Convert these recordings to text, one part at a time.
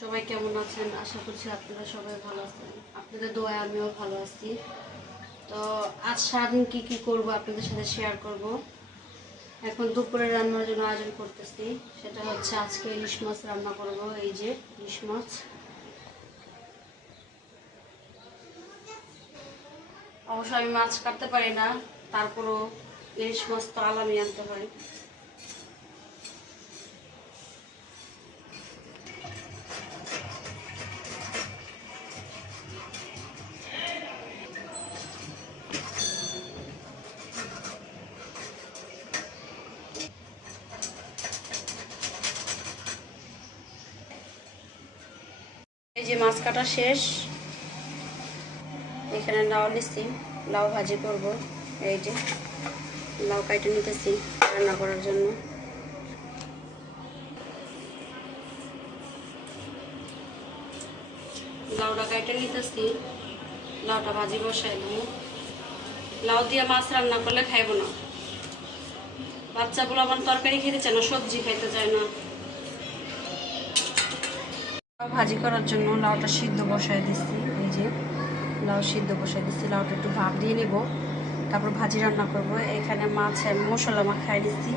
সবাই কেমন আছেন? আশা করছি আপনারা সবাই ভালো আছেন। আপনাদের দোয়ায় আমিও ভালো আছি। তো আজ সারাদিন কি করব আপনাদের সাথে শেয়ার করব। এখন দুপুরে রান্নার জন্য আয়োজন করতেছি। সেটা হচ্ছে আজকে ইলিশ মাছ রান্না করব। এই যে ইলিশ মাছ। অবশ্য আমি মাছ কাটতে পারি না, তারপরও ইলিশ মাছ তো আলামি আনতে হয়। এই যে মাছ কাটা শেষ। এখানে লাউ নিচ্ছি, লাউ ভাজি করব। এই যে লাউ কাটে নিতেছি রান্না করার জন্য। লাউটা কাটে নিতেছি, লাউটা ভাজি বসাই দেবো। লাউ দিয়ে মাছ রান্না করলে খাইব না, বাচ্চাগুলো আমার তরকারি খেতে চায় না, সবজি খাইতে চায় না। লাউ ভাজি করার জন্য লাউটা সিদ্ধ বসাই দিচ্ছি। এই যে লাউ সিদ্ধ বসাই দিচ্ছি, লাউটা একটু ভাপ দিয়ে নেব, তারপর ভাজি রান্না করব। এখানে মাছ মশলা মাখাই দিচ্ছি।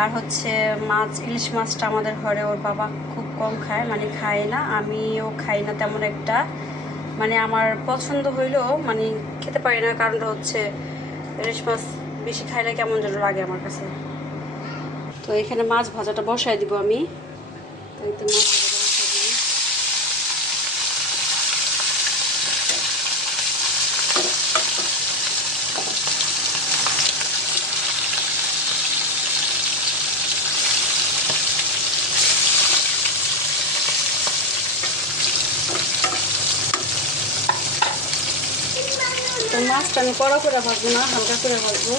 আর হচ্ছে মাছ, ইলিশ মাছটা আমাদের ঘরে ওর বাবা খুব কম খায়, মানে খায় না, আমিও খাই না তেমন একটা। মানে আমার পছন্দ হইলেও মানে খেতে পারি না, কারণটা হচ্ছে ইলিশ মাছ বেশি খাইলে কেমন যেন লাগে আমার কাছে। তো এখানে মাছ ভাজাটা বসাই দিব আমি। তো এই তো মাছ ভাজাটা বসাই দিই। তো মাছটা আমি কড়া করে ভাজবো না, হালকা করে ভাজবো।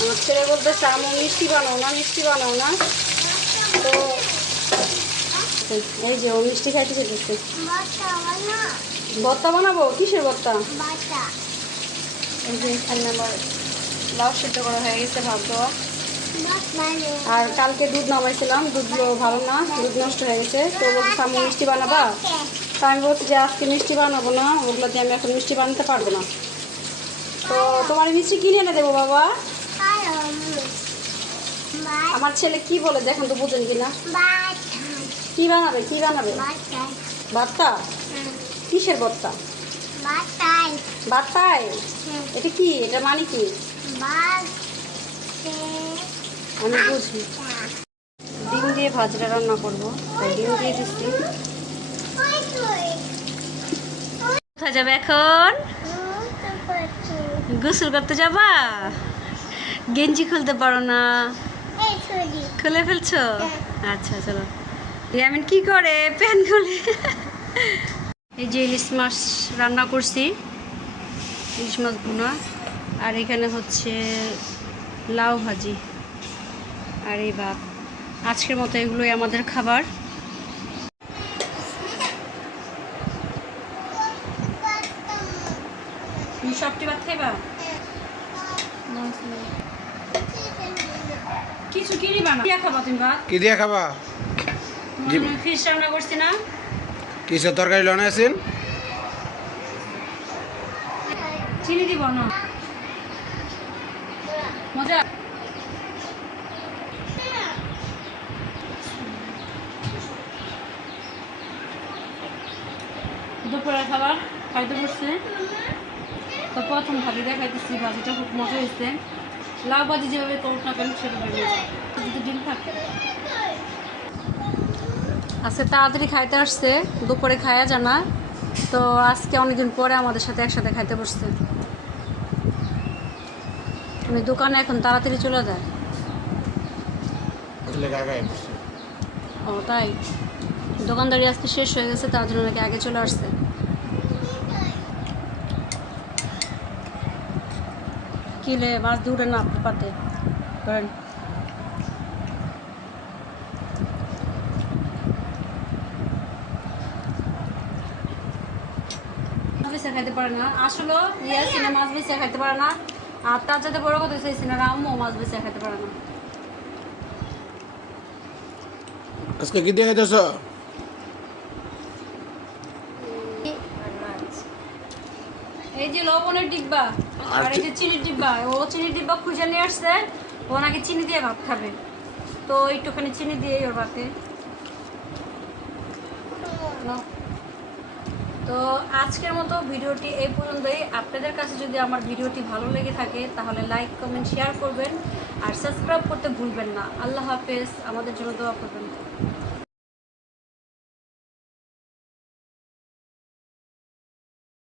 আমার ছেলে বলতেছে আমার মিষ্টি বানাও না, মিষ্টি বানাও না। তো এই যে ও মিষ্টি খাইতে চেয়েছে। ভর্তা বানাবো? কিসের ভর্তা? এই যে এখানে আমার লাউ সিদ্ধ করা হয়ে গেছে, ভাত দেওয়া। আর কালকে দুধ নামাইছিলাম, দুধগুলো ভালো না, দুধ নষ্ট হয়ে গেছে। তো বলছে আমি মিষ্টি বানাবা। তো আমি বলছি যে আজকে মিষ্টি বানাবো না, ওগুলো দিয়ে আমি এখন মিষ্টি বানাতে পারবো না। তো তোমার মিষ্টি কিনে এনে দেবো বাবা। আমার ছেলে কি বলে দেখেন তো, বুঝেন কিনা। কি বানাবে, কি বানাবে? ভর্তা? কিসের ভর্তা? বাতাই? এটা কি, এটা মানে কি আমি বুঝি। ডিম দিয়ে ভাজিটা রান্না করবো, তাই ডিম দিয়ে দিচ্ছি। কোথায় যাবে এখন? গোসল করতে যাবা? গেঞ্জি খুলতে পারো না, খুলে ফেলছো? আচ্ছা চলো। ইয়ামিন কি করে প্যান খুলে। এই যে ইলিশ মাছ রান্না করছি, ইলিশ মাছ ভুনা। আর এখানে হচ্ছে লাউ ভাজি আর এই ভাত। আজকের মতো এগুলোই আমাদের খাবার। তুমি সবটি ভাত খাইবা? কিছু কিনি বানা দিয়া খাবা তুমি ভাত? কি দিয়া খাবা? ফিশ রান্না করছি না। কিসের তরকারি লনে আছেন? চিনি দিব না, মজা। দুপুরের খাবার খাইতে বসছে। তো প্রথম ভাজি দেখাইতেছি, ভাজিটা খুব মজা হয়েছে। লাউ ভাজি যেভাবে করুক না কেন সেভাবে মজা, যদি ডিম থাকে। আজকে তাড়াতাড়ি খাইতে আসছে, দুপুরে খায়া জানা। তো আজকে অনেকদিন পরে আমাদের সাথে একসাথে খাইতে বসছে। আমি দোকানে এখন তাড়াতাড়ি চলে যায়। ও তাই? দোকানদারি আজকে শেষ হয়ে গেছে, তার জন্য নাকি আগে চলে আসছে। কিলে মাছ দূরে না পাতে করেন। খাইতে পারে না আসলে, সিনে মাছ বেশি খাইতে পারে না। আর তার যাতে বড় কথা হচ্ছে সিনার আম্মু মাছ বেশি খাইতে পারে না। আজকে কি দিয়ে খাইতেছ? এই যে লবণের ডিব্বা আর এই যে চিনির ডিব্বা, ও চিনির ডিব্বা খুঁজে নিয়ে আসছে, ও নাকি চিনি দিয়ে ভাত খাবে, তো একটুখানি চিনি দিয়ে ওর ভাতে। তো আজকের মতো ভিডিওটি এই পর্যন্তই। আপনাদের কাছে যদি আমার ভিডিওটি ভালো লেগে থাকে তাহলে লাইক কমেন্ট শেয়ার করবেন আর সাবস্ক্রাইব করতে ভুলবেন না। আল্লাহ হাফেজ, আমাদের জন্য দোয়া করবেন।